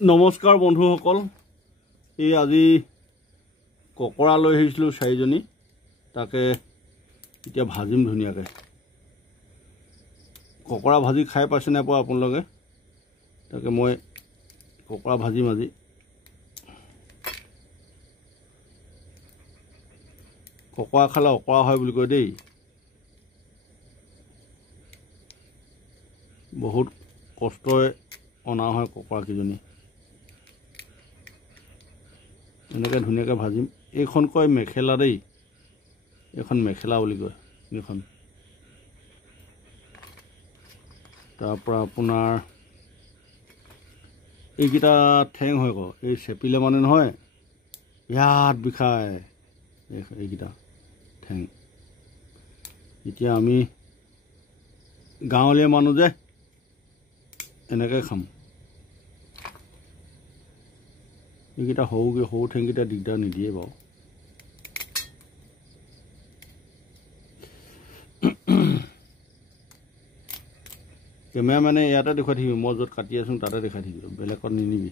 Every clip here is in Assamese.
নমস্কাৰ বন্ধুসকল, এই আজি ককৰা লৈ আহিছিলোঁ 4জনী, তাকে এতিয়া ভাজিম ধুনীয়াকৈ। ককৰা ভাজি খাই পাইছে নে পোৱা আপোনালোকে? তাকে মই ককৰা ভাজিম আজি। ককৰা খালে অকৰা হয় বুলি কয় দেই। বহুত কষ্টই অনা হয় ককৰাকেইজনী। এনেকৈ ধুনীয়াকৈ ভাজিম। এইখন কয় মেখেলা দেই, এইখন মেখেলা বুলি কয় এইখন। তাৰপৰা আপোনাৰ এইকেইটা ঠেং হয় আকৌ, এই চেপিলে মানে নহয় ইয়াত বিষায় এইকেইটা ঠেং। এতিয়া আমি গাঁৱলীয়া মানুহ যে এনেকৈ খাম। এইকেইটা সৰু ঠেংকেইটা দিগদাৰ নিদিয়ে বাৰু। কেমেৰামেনে ইয়াতে দেখুৱাই থাকিবি, মই য'ত কাটি আছোঁ তাতে দেখাই থাকিব, বেলেগত নিনিবি।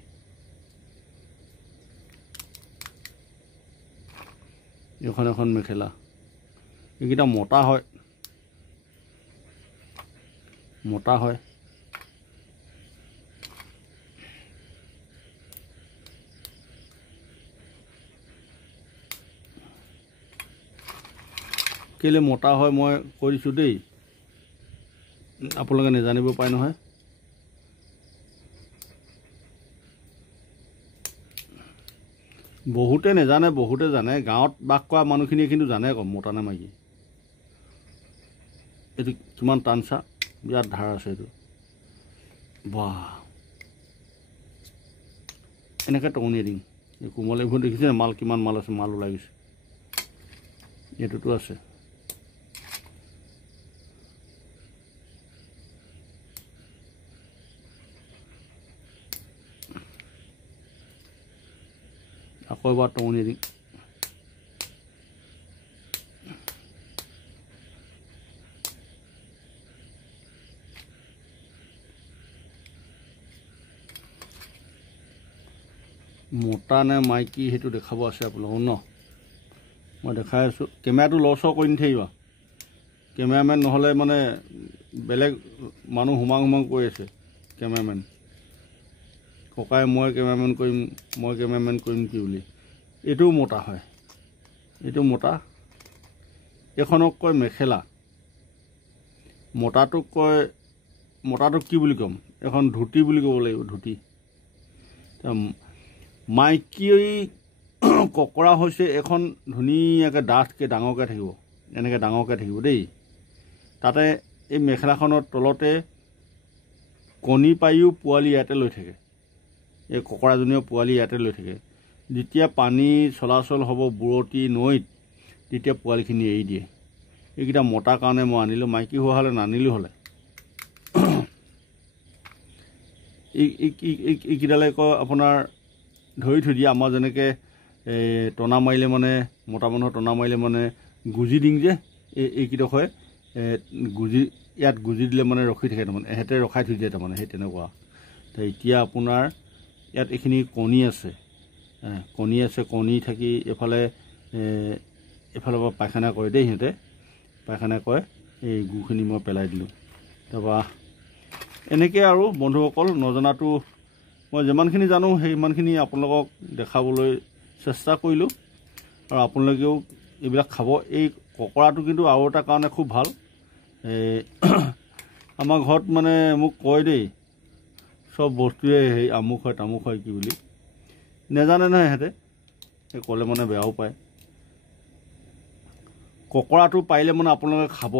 এইখন এখন মেখেলা। এইকেইটা মতা হয়, মতা হয়। কেলৈ মতা হয় মই কৈ দিছোঁ দেই, আপোনালোকে নেজানিব পাৰে নহয়। বহুতে নেজানে, বহুতে জানে। গাঁৱত বাস কৰা মানুহখিনিয়ে কিন্তু জানে আকৌ মতা নে মাইকী। এইটো কিমান টান চা, বিৰাট ধাৰ আছে এইটো। বাহ, এনেকৈ টঙনিয়াই দিম। এই কোমল এইবোৰ দেখিছে মাল, কিমান মাল আছে, মাল ওলাই গৈছে। এইটোতো আছে। আকৌ এবাৰ টঙনিয়াই দিম। মতা নে মাইকী সেইটো দেখাব আছে আপোনালোকক ন, মই দেখাই আছোঁ। কেমেৰাটো লৰচৰ কৰি নাথাকিবা, কেমেৰামেন নহ'লে মানে বেলেগ মানুহ হুমাং কৰি আছে। কেমেৰামেন ককাই মই কেমেৰামেন কৰিম কি বুলি। এইটোও মতা হয়, এইটো মতা। এইখনক কয় মেখেলা। মতাটোক কি বুলি ক'ম, এখন ধুতি বুলি ক'ব লাগিব, ধুতি। মাইকী ককৰা হৈছে এখন ধুনীয়াকৈ ডাঠকৈ ডাঙৰকৈ থাকিব, এনেকৈ ডাঙৰকৈ থাকিব দেই। তাতে এই মেখেলাখনৰ তলতে কণী পাৰিও পোৱালি ইয়াতে লৈ থাকে। এই ককৰাজনীও পোৱালি ইয়াতে লৈ থাকে। যেতিয়া পানী চলাচল হ'ব বুৰতি নৈত, তেতিয়া পোৱালিখিনি এৰি দিয়ে। এইকেইটা মতাৰ কাৰণে মই আনিলোঁ, মাইকী হোৱা হ'লে নানিলোঁ হ'লে। এইকেইটালে কয় আপোনাৰ ধৰি থৈ দিয়ে। আমাৰ যেনেকৈ টনা মাৰিলে মানে, মতা মানুহৰ টনা মাৰিলে মানে গুজি দিং যে, এইকেইডোখ হয় ইয়াত গুজি দিলে মানে ৰখি থাকে, তাৰমানে এহেঁতে ৰখাই থৈ দিয়ে তাৰমানে, সেই তেনেকুৱা। এতিয়া আপোনাৰ ইয়াত এইখিনি কণী আছে, কণী থাকি এফালে এফালৰ পৰা পায়খানা কৰে দেই, সিহঁতে পায়খানা কৰে। এই গুখিনি মই পেলাই দিলোঁ। তাৰপৰা এনেকৈ আৰু বন্ধুসকল, নজনাটো মই যিমানখিনি জানো সিমানখিনি আপোনালোকক দেখাবলৈ চেষ্টা কৰিলোঁ। আৰু আপোনালোকেও এইবিলাক খাব। এই ককৰাটো কিন্তু আৰু এটা কাৰণে খুব ভাল। আমাৰ ঘৰত মানে মোক কয় দেই, চব বস্তুৱে সেই আমুক হয় তামুক হয় কি বুলি, নেজানে নহয় সিহঁতে, সেই ক'লে মানে বেয়াও পায়। ককৰাটো পাৰিলে মানে আপোনালোকে খাব।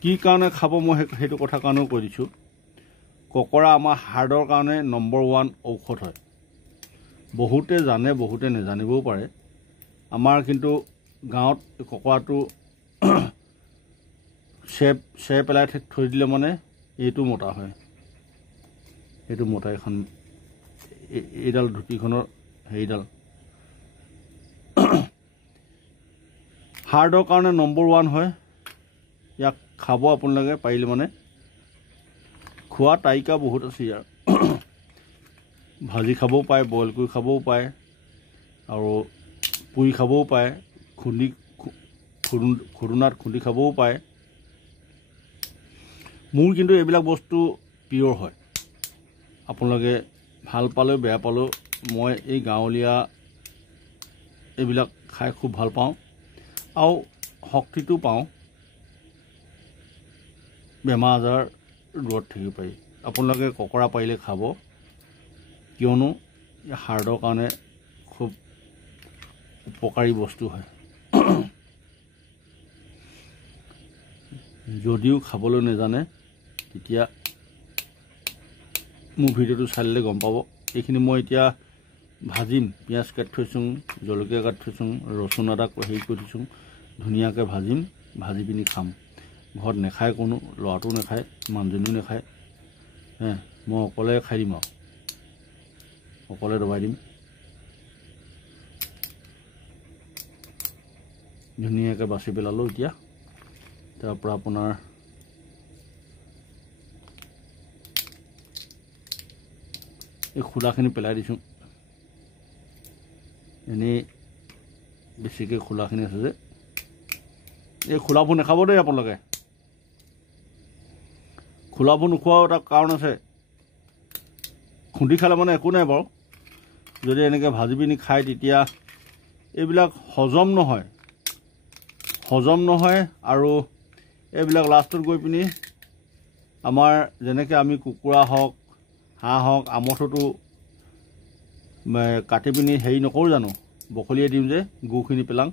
কি কাৰণে খাব মই সেইটো কথা কাৰণেও কৈ দিছোঁ। ককৰা আমাৰ হাৰ্টৰ কাৰণে নম্বৰ 1 ঔষধ হয়। বহুতে জানে, বহুতে নেজানিবও পাৰে। আমাৰ কিন্তু গাঁৱত ককৰাটো চেৰ পেলাই থৈ দিলে মানে এইটো মতা হয়। এইটো মতা। এখন এইডাল ধুতিখনৰ হেৰিডাল হাৰ্টৰ কাৰণে নম্বৰ 1 হয়। ইয়াক খাব আপোনালোকে পাৰিলে মানে। খোৱা তাৰিকা বহুত আছে ইয়াৰ। ভাজি খাবও পাৰে, বইল কৰি খাবও পাৰে, আৰু পুৰি খাবও পাৰে, খুৰুনাত খুন্দি খাবও পাৰে। মোৰ কিন্তু এইবিলাক বস্তু পিয়ৰ হয়। আপোনালোকে ভাল পালেও বেয়া পালেও মই এই গাঁৱলীয়া এইবিলাক খাই খুব ভাল পাওঁ, আৰু শক্তিটো পাওঁ, বেমাৰ আজাৰ দূৰত থাকিব পাৰি। আপোনালোকে ককৰা পাৰিলে খাব, কিয়নো হাৰ্টৰ কাৰণে খুব উপকাৰী বস্তু হয়। যদিও খাবলৈ নাজানে তেতিয়া মোৰ ভিডিঅ'টো চালে গম পাব। এইখিনি মই এতিয়া ভাজিম, পিঁয়াজ কাটি থৈছোঁ, জলকীয়া কাটি থৈছোঁ, ৰচুন আদা হেৰি কৰি থৈছোঁ, ধুনীয়াকৈ ভাজিম, ভাজি পিনি খাম। ঘৰত নাখায়, কোনো ল'ৰাটোও নাখায়, মানুহজনীও নাখায়, মই অকলে খাই দিম, আৰু অকলে দবাই দিম। ধুনীয়াকৈ বাছি পেলালোঁ। এতিয়া তাৰপৰা আপোনাৰ এই খোলাখিনি পেলাই দিছোঁ, এনেই বেছিকৈ খোলাখিনি আছে যে। এই খোলাবোৰ নাখাব দেই আপোনালোকে, খোলাবোৰ নোখোৱাও এটা কাৰণ আছে। খুন্দি খালে মানে একো নাই বাৰু, যদি এনেকৈ ভাজি পিনি খায় তেতিয়া এইবিলাক হজম নহয়, আৰু এইবিলাক লাষ্টত গৈ পিনি আমাৰ যেনেকৈ আমি কুকুৰা হওক, হাঁহ হওক, আমঠুটো কাটি পিনি হেৰি নকৰোঁ জানো, বখলিয়াই দিওঁ যে, গুখিনি পেলাওঁ,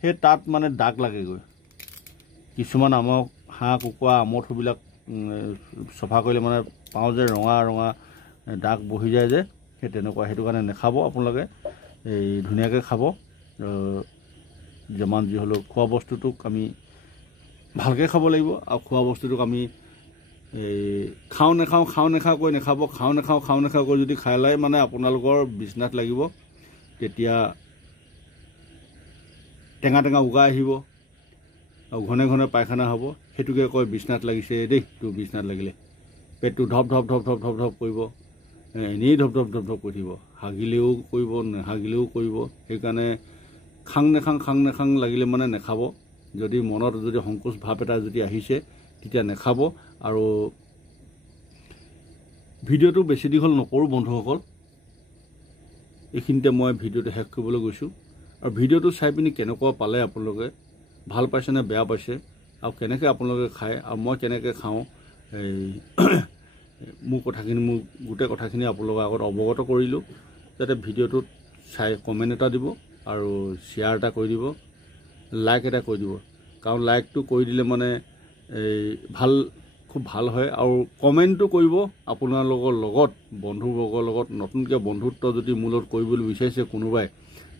সেই তাত মানে দাগ লাগেগৈ। কিছুমান আমাৰ হাঁহ কুকুৰা আমঠুবিলাক চফা কৰিলে মানে পাওঁ যে ৰঙা ৰঙা দাগ বহি যায় যে, সেই তেনেকুৱা। সেইটো কাৰণে নাখাব আপোনালোকে, এই ধুনীয়াকৈ খাব। যিমান যি হ'লেও খোৱা বস্তুটোক আমি ভালকৈ খাব লাগিব, আৰু খোৱা বস্তুটোক আমি খাওঁ নাখাওঁ কৈ নাখাব। খাওঁ নাখাওঁ কৈ যদি খাই লয় মানে আপোনালোকৰ বিচনাত লাগিব, তেতিয়া টেঙা উগাই আহিব, আৰু ঘনে ঘনে পায়খানা হ'ব। সেইটোকে কয় বিচনাত লাগিছে দেই, তোৰ বিচনাত লাগিলে। পেটটো ধপ ধপ কৰিব, এনেই ধপ ধপ কৰি থাকিব, হাগিলেও কৰিব, নাহাগিলেও কৰিব। সেইকাৰণে খাং নাখাং লাগিলে মানে নাখাব। যদি মনত যদি সংকোচ ভাৱ এটা যদি আহিছে তেতিয়া নাখাব। আৰু ভিডিঅ'টো বেছি দীঘল নকৰোঁ বন্ধুসকল, এইখিনিতে মই ভিডিঅ'টো শেষ কৰিবলৈ গৈছোঁ। আৰু ভিডিঅ'টো চাই পিনি কেনেকুৱা পালে আপোনালোকে, ভাল পাইছে নে বেয়া পাইছে, আৰু কেনেকৈ আপোনালোকে খায়, আৰু মই কেনেকৈ খাওঁ, মোৰ গোটেই কথাখিনি আপোনালোকৰ আগত অৱগত কৰিলোঁ। যাতে ভিডিঅ'টোত চাই কমেণ্ট এটা দিব, আৰু শ্বেয়াৰ এটা কৰি দিব, লাইক এটা কৰি দিব। কাৰণ লাইকটো কৰি দিলে মানে খুব ভাল হয়। আৰু কমেণ্টটো কৰিব আপোনালোকৰ লগত, বন্ধুবৰ্গৰ লগত। নতুনকৈ বন্ধুত্ব যদি মোৰ লগত কৰিবলৈ বিচাৰিছে কোনোবাই,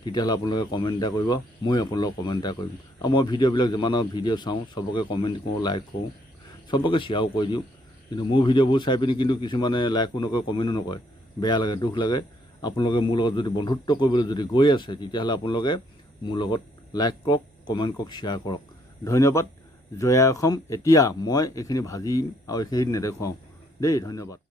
তেতিয়াহ'লে আপোনালোকে কমেণ্ট এটা কৰিব, মই আপোনালোকক কমেণ্ট এটা কৰিম। আৰু মই ভিডিঅ'বিলাক যিমান ভিডিঅ' চাওঁ চবকে কমেণ্ট কৰোঁ, লাইক কৰোঁ, চবকে শ্বেয়াৰো কৰি দিওঁ। কিন্তু মোৰ ভিডিঅ'বোৰ চাই পিনি কিন্তু কিছুমানে লাইকো নকৰে, কমেণ্টো নকৰে, বেয়া লাগে, দুখ লাগে। আপোনালোকে মোৰ লগত যদি বন্ধুত্ব কৰিবলৈ যদি গৈ আছে, তেতিয়াহ'লে আপোনালোকে মোৰ লগত লাইক কৰক, কমেণ্ট কৰক, শ্বেয়াৰ কৰক। ধন্যবাদ। জয় আই অসম। এতিয়া মই এইখিনি ভাজিম আৰু এইখিনি নেদেখুৱাওঁ দেই। ধন্যবাদ।